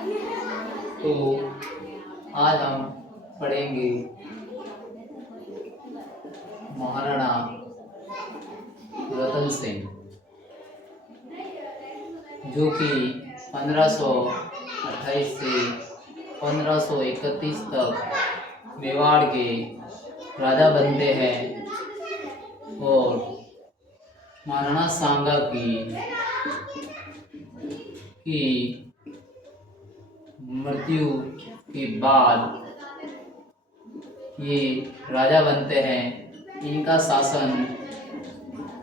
तो आज हम पढ़ेंगे महाराणा रतन सिंह, जो कि 1528 से 1531 तक मेवाड़ के राजा बनते हैं और महाराणा सांगा की मृत्यु के बाद ये राजा बनते हैं। इनका शासन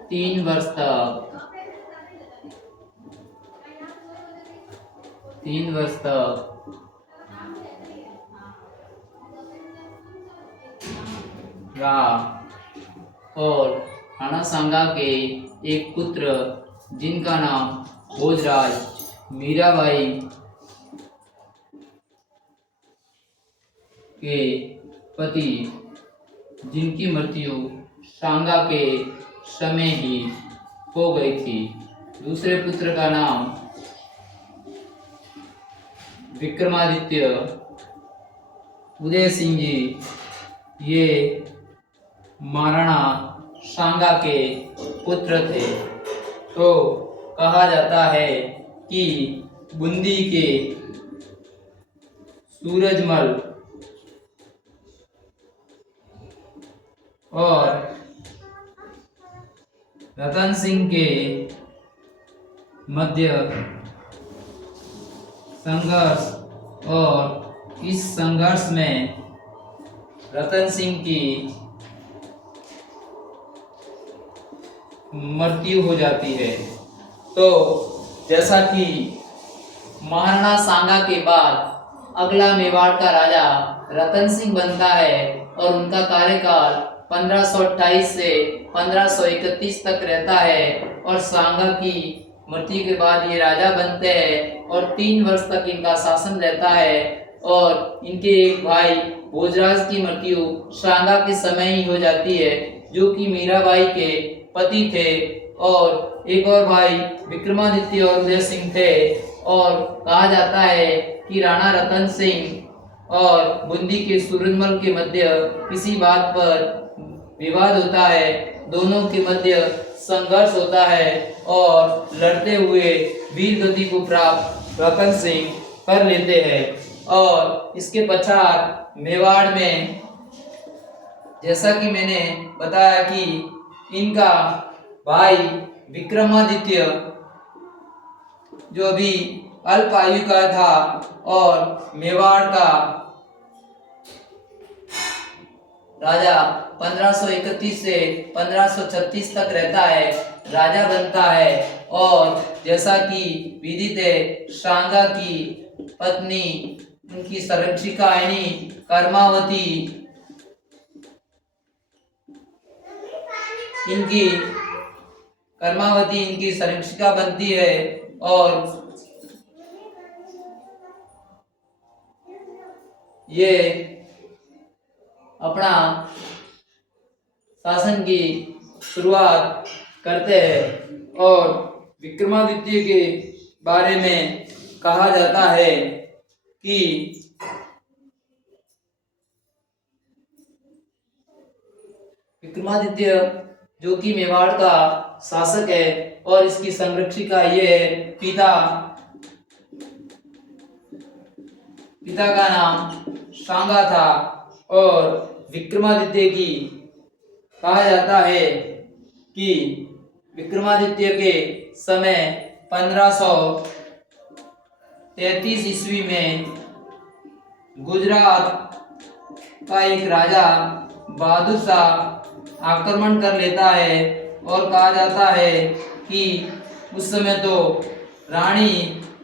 3 वर्ष तक रहा और राणा सांगा के एक पुत्र जिनका नाम भोजराज मीराबाई के पति, जिनकी मृत्यु सांगा के समय ही हो गई थी। दूसरे पुत्र का नाम विक्रमादित्य उदय सिंह जी, ये महाराणा सांगा के पुत्र थे। तो कहा जाता है कि बूंदी के सूरजमल और रतन सिंह के मध्य संघर्ष, और इस संघर्ष में रतन सिंह की मृत्यु हो जाती है। तो जैसा कि महाराणा सांगा के बाद अगला मेवाड़ का राजा रतन सिंह बनता है और उनका कार्यकाल 1528 से 1531 तक रहता है और सांगा की मृत्यु के बाद ये राजा बनते हैं और 3 वर्ष तक इनका शासन रहता है। और इनके एक भाई भोजराज की मृत्यु सांगा के समय ही हो जाती है, जो कि मीराबाई के पति थे, और एक और भाई विक्रमादित्य और उदय सिंह थे। और कहा जाता है कि राणा रतन सिंह और बूंदी के सूरजमल के मध्य किसी बात पर विवाद होता है, दोनों के मध्य संघर्ष होता है और लड़ते हुए वीर गति को प्राप्त रतन सिंह कर लेते हैं। और इसके पश्चात मेवाड़ में, जैसा कि मैंने बताया कि इनका भाई विक्रमादित्य, जो अभी अल्प आयु का था और मेवाड़ का राजा 1531 से 1536 तक रहता है, राजा बनता है। और जैसा कि विदित है, सांगा की पत्नी, उनकी संरक्षिका यानी कर्मावती, इनकी संरक्षिका बनती है और ये अपना शासन की शुरुआत करते हैं। और विक्रमादित्य के बारे में कहा जाता है कि विक्रमादित्य, जो कि मेवाड़ का शासक है और इसकी संरक्षिका ये है, पिता का नाम सांगा था। और विक्रमादित्य की कहा जाता है कि विक्रमादित्य के समय 1533 ईस्वी में गुजरात का एक राजा बहादुर शाह आक्रमण कर लेता है। और कहा जाता है कि उस समय तो रानी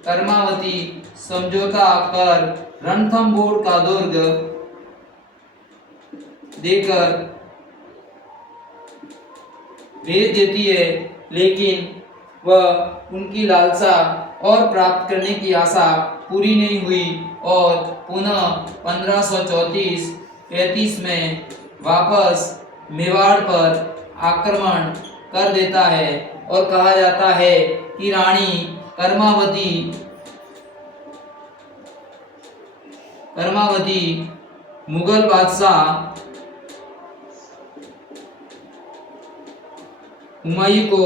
कर्मावती समझौता कर रणथंभौर का दुर्ग देकर भेज देती है, लेकिन वह उनकी लालसा और प्राप्त करने की आशा पूरी नहीं हुई और पुनः 1534-33 में वापस मेवाड़ पर आक्रमण कर देता है। और कहा जाता है कि रानी कर्मावती कर्मावती मुगल बादशाह हुमायूं को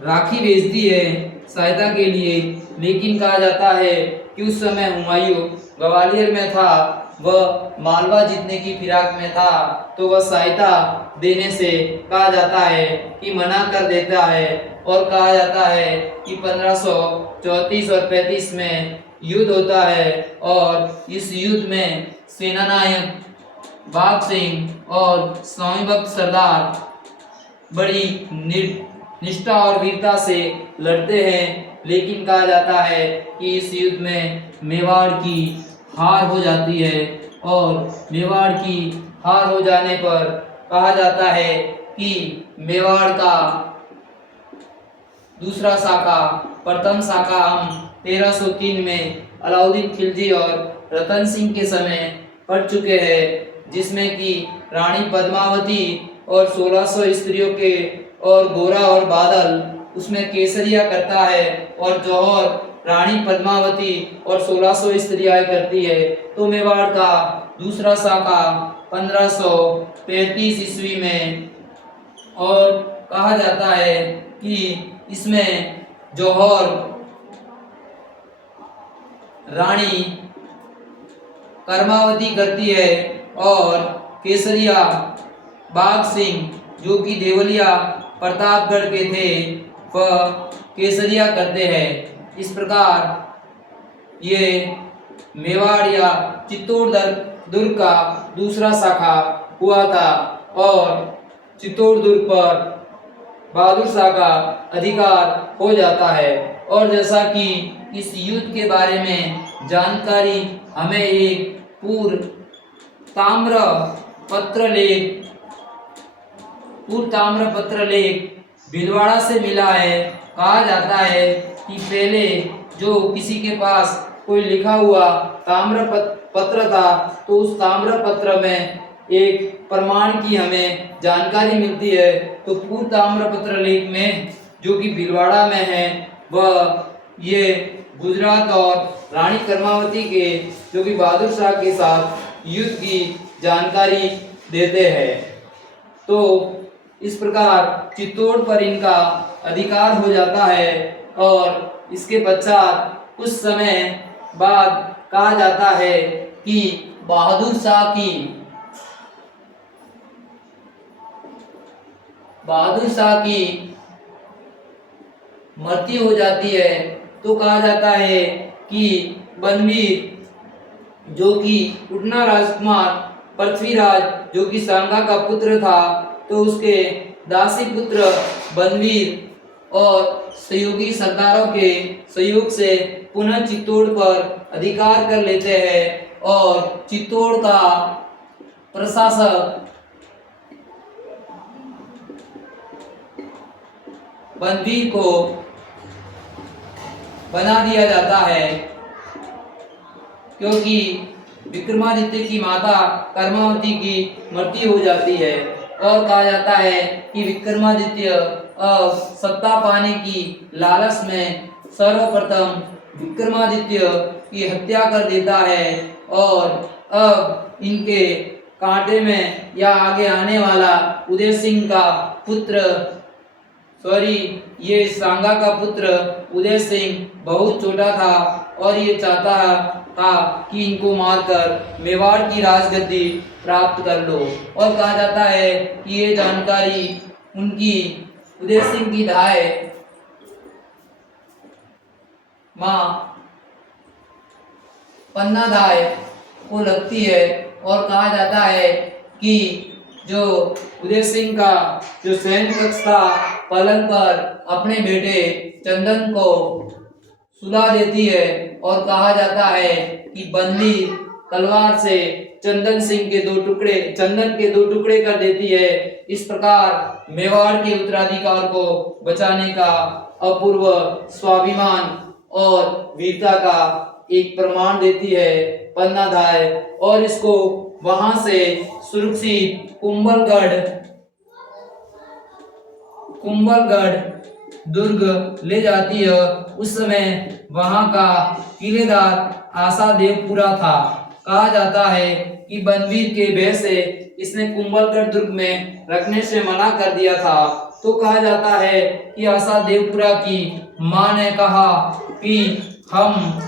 राखी भेजती है सहायता के लिए, लेकिन कहा जाता है कि उस समय हुमायूं ग्वालियर में था, वह मालवा जीतने की फिराक में था, तो वह सहायता देने से कहा जाता है कि मना कर देता है। और कहा जाता है कि 1534 और 35 में युद्ध होता है और इस युद्ध में सेनानायक बाग सिंह और स्वामी भक्त सरदार बड़ी निष्ठा और वीरता से लड़ते हैं, लेकिन कहा जाता है कि इस युद्ध में मेवाड़ की हार हो जाती है और मेवाड़ की हार हो जाने पर कहा जाता है कि मेवाड़ का दूसरा शाखा प्रथम शाखा हम 1303 में अलाउद्दीन खिलजी और रतन सिंह के समय पढ़ चुके हैं, जिसमें कि रानी पद्मावती और 1600 स्त्रियों के और गोरा और बादल उसमें केसरिया करता है और जौहर रानी पद्मावती और 1600 स्त्रियां करती है। तो मेवाड़ का दूसरा शाखा 1535 ईस्वी में, और कहा जाता है कि इसमें जौहर रानी कर्मावती करती है और केसरिया बाग सिंह जो कि देवलिया प्रतापगढ़ के थे वह केसरिया करते हैं। इस प्रकार ये मेवाड़ या चित्तौड़गढ़ दुर्ग का दूसरा शाखा हुआ था और चित्तौड़गढ़ पर बहादुर शाह का अधिकार हो जाता है। और जैसा कि इस युद्ध के बारे में जानकारी हमें एक पूर्व ताम्र पत्र लेख भीलवाड़ा से मिला है। कहा जाता है कि पहले जो किसी के पास कोई लिखा हुआ ताम्र पत्र था तो उस ताम्र पत्र में एक प्रमाण की हमें जानकारी मिलती है। तो पूर्व ताम्र पत्र लेख में जो कि भीलवाड़ा में है वह ये गुजरात और रानी कर्मावती के जो कि बहादुर शाह के साथ युद्ध की जानकारी देते हैं। तो इस प्रकार चित्तौड़ पर इनका अधिकार हो जाता है और इसके पश्चात कुछ समय बाद कहा जाता है कि बहादुर शाह की मृत्यु हो जाती है। तो कहा जाता है कि बनवीर जो कि उटना राजकुमार पृथ्वीराज जो कि सांगा का पुत्र था, तो उसके दासी पुत्र बनवीर और सहयोगी सरदारों के सहयोग से पुनः चित्तौड़ पर अधिकार कर लेते हैं और चित्तौड़ का प्रशासक बनवीर को बना दिया जाता है, क्योंकि विक्रमादित्य की माता कर्मावती की मृत्यु हो जाती है। और कहा जाता है कि विक्रमादित्य सत्ता पाने की लालच में सर्वप्रथम विक्रमादित्य की हत्या कर देता है और अब इनके कांटे में या आगे आने वाला उदय सिंह का पुत्र ये सांगा का पुत्र उदय सिंह बहुत छोटा था और ये चाहता था कि इनको मारकर मेवाड़ की राजगद्दी प्राप्त कर लो। और कहा जाता है कि ये जानकारी उनकी उदय सिंह की दाई मां पन्ना दाई को लगती है और कहा जाता है कि जो उदय सिंह का जो सैन्य कक्ष था पलंग पर अपने बेटे चंदन को सुला देती है और कहा जाता है कि बनवीर तलवार से चंदन के दो टुकड़े कर देती है। इस प्रकार मेवाड़ के उत्तराधिकार को बचाने का अपूर्व स्वाभिमान और वीरता का एक प्रमाण देती है पन्ना दाई और इसको वहां से सुरक्षित कुंभलगढ़ दुर्ग ले जाती है। उस समय वहां का किलेदार आशा देवपुरा था कहा जाता है कि बनवीर के भय से इसने कुंभलगढ़ दुर्ग में रखने से मना कर दिया था। तो कहा जाता है कि आशा देवपुरा की मां ने कहा कि हम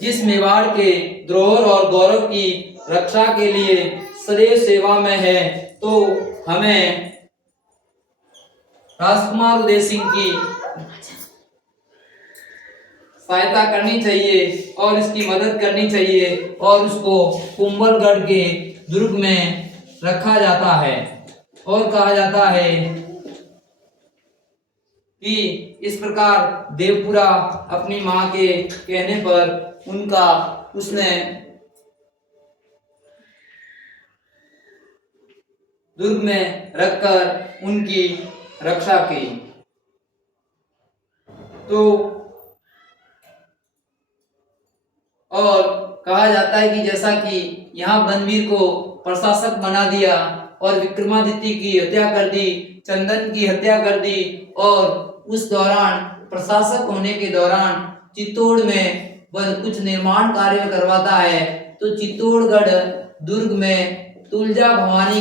जिस मेवाड़ के धरोहर और गौरव की रक्षा के लिए सदैव सेवा में है, तो हमें राजकुमार उदय सिंह की सहायता करनी चाहिए और इसकी मदद करनी चाहिए और उसको कुंभलगढ़ के दुर्ग में रखा जाता है। और कहा जाता है कि इस प्रकार देवपुरा अपनी मां के कहने पर उसने दुर्ग में रखकर उनकी रक्षा की। तो और कहा जाता है कि जैसा कि यहाँ बनवीर को प्रशासक बना दिया और विक्रमादित्य की हत्या कर दी, चंदन की हत्या कर दी, और उस दौरान प्रशासक होने के दौरान चित्तौड़ में वह कुछ निर्माण कार्य करवाता है। तो चित्तौड़गढ़ दुर्ग में तुलजा भवानी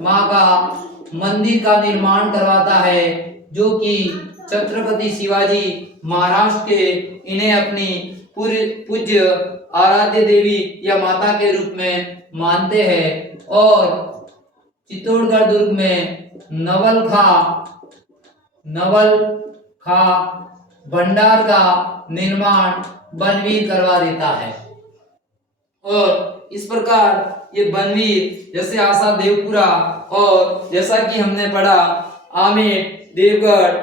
माँ का मंदिर का निर्माण करवाता है, जो कि छत्रपति शिवाजी महाराज के इन्हें अपनी पूज्य आराध्य देवी या माता के रूप में मानते हैं। और चित्तौड़गढ़ दुर्ग में नवलखा भंडार का निर्माण बनवीर करवा देता है। और इस प्रकार ये बनवीर जैसे आशा देवपुरा और जैसा कि हमने पढ़ा आमेर, देवगढ़,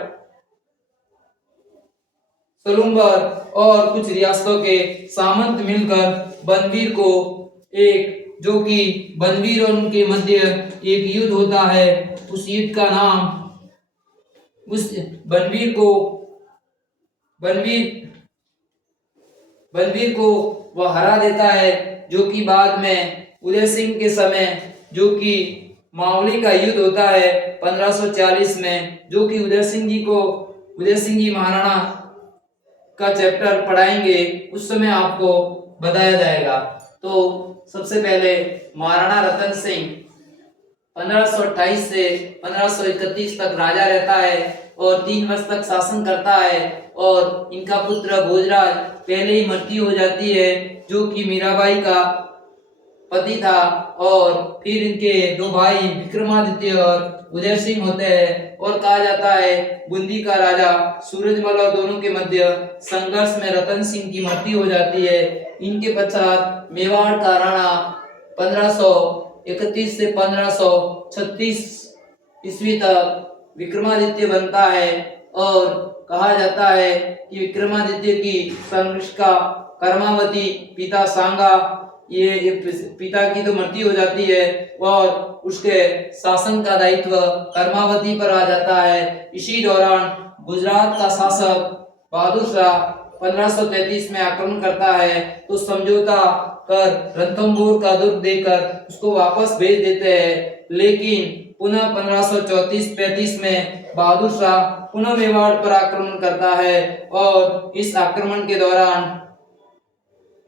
सलूम्बर और कुछ रियासतों के सामंत मिलकर बनवीर को जो कि बनवीर और उनके मध्य एक युद्ध होता है, उस युद्ध का नाम बनवीर को वह हरा देता है, जो कि बाद में उदय सिंह के समय जो कि मावली का युद्ध होता है 1540 में, जो कि उदय सिंह जी महाराणा का चैप्टर पढ़ाएंगे, उस समय आपको बताया जाएगा। तो सबसे पहले महाराणा रतन सिंह 1528 से 1531 तक राजा रहता है और 3 वर्ष तक शासन करता है। और इनका पुत्र भोजराज पहले ही मृत्यु हो जाती है, जो कि मीराबाई का पति था। और फिर इनके 2 भाई विक्रमादित्य और उदय सिंह होते हैं। और कहा जाता है बूंदी का राजा सूरजमल और दोनों के मध्य संघर्ष में रतन सिंह की मृत्यु हो जाती है। इनके पश्चात मेवाड़ का राणा 1531 से 1536 ईस्वी तक विक्रमादित्य बनता है। और कहा जाता है कि विक्रमादित्य की संरक्षिका कर्मावती, पिता सांगा, ये पिता की तो मृत्यु हो जाती है और उसके शासन का दायित्व कर्मावती पर आ जाता है। इसी दौरान गुजरात का शासक बहादुर शाह 1533 में आक्रमण करता है, तो समझौता कर रणथंभौर का दुर्ग देकर उसको वापस भेज देते हैं। लेकिन पुनः 1534-35 में बहादुर शाह पुनः मेवाड़ पर आक्रमण करता है और इस आक्रमण के दौरान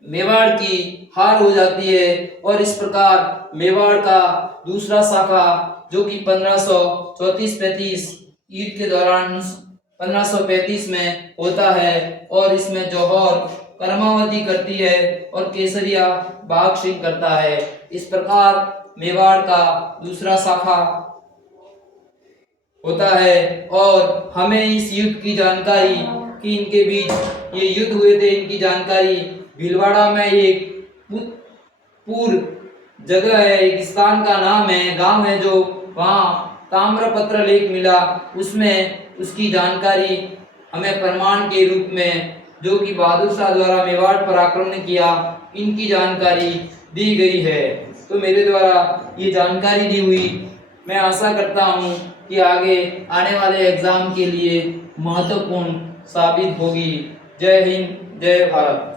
मेवाड़ की हार हो जाती है। और इस प्रकार मेवाड़ का दूसरा शाखा जो कि 1534-35 युद्ध के दौरान 1535 में होता है, और इसमें जौहर कर्मावती करती है और केसरिया बाघ सिंह करता है। इस प्रकार मेवाड़ का दूसरा शाखा होता है। और हमें इस युद्ध की जानकारी कि इनके बीच ये युद्ध हुए थे, इनकी जानकारी भीलवाड़ा में एक पूर्व जगह है, एक स्थान का नाम है, गांव है, जो वहाँ ताम्रपत्र लेख मिला, उसमें उसकी जानकारी हमें प्रमाण के रूप में, जो कि बहादुर शाह द्वारा मेवाड़ पर आक्रमण किया, इनकी जानकारी दी गई है। तो मेरे द्वारा ये जानकारी दी हुई, मैं आशा करता हूँ कि आगे आने वाले एग्जाम के लिए महत्वपूर्ण साबित होगी। जय हिंद, जय भारत।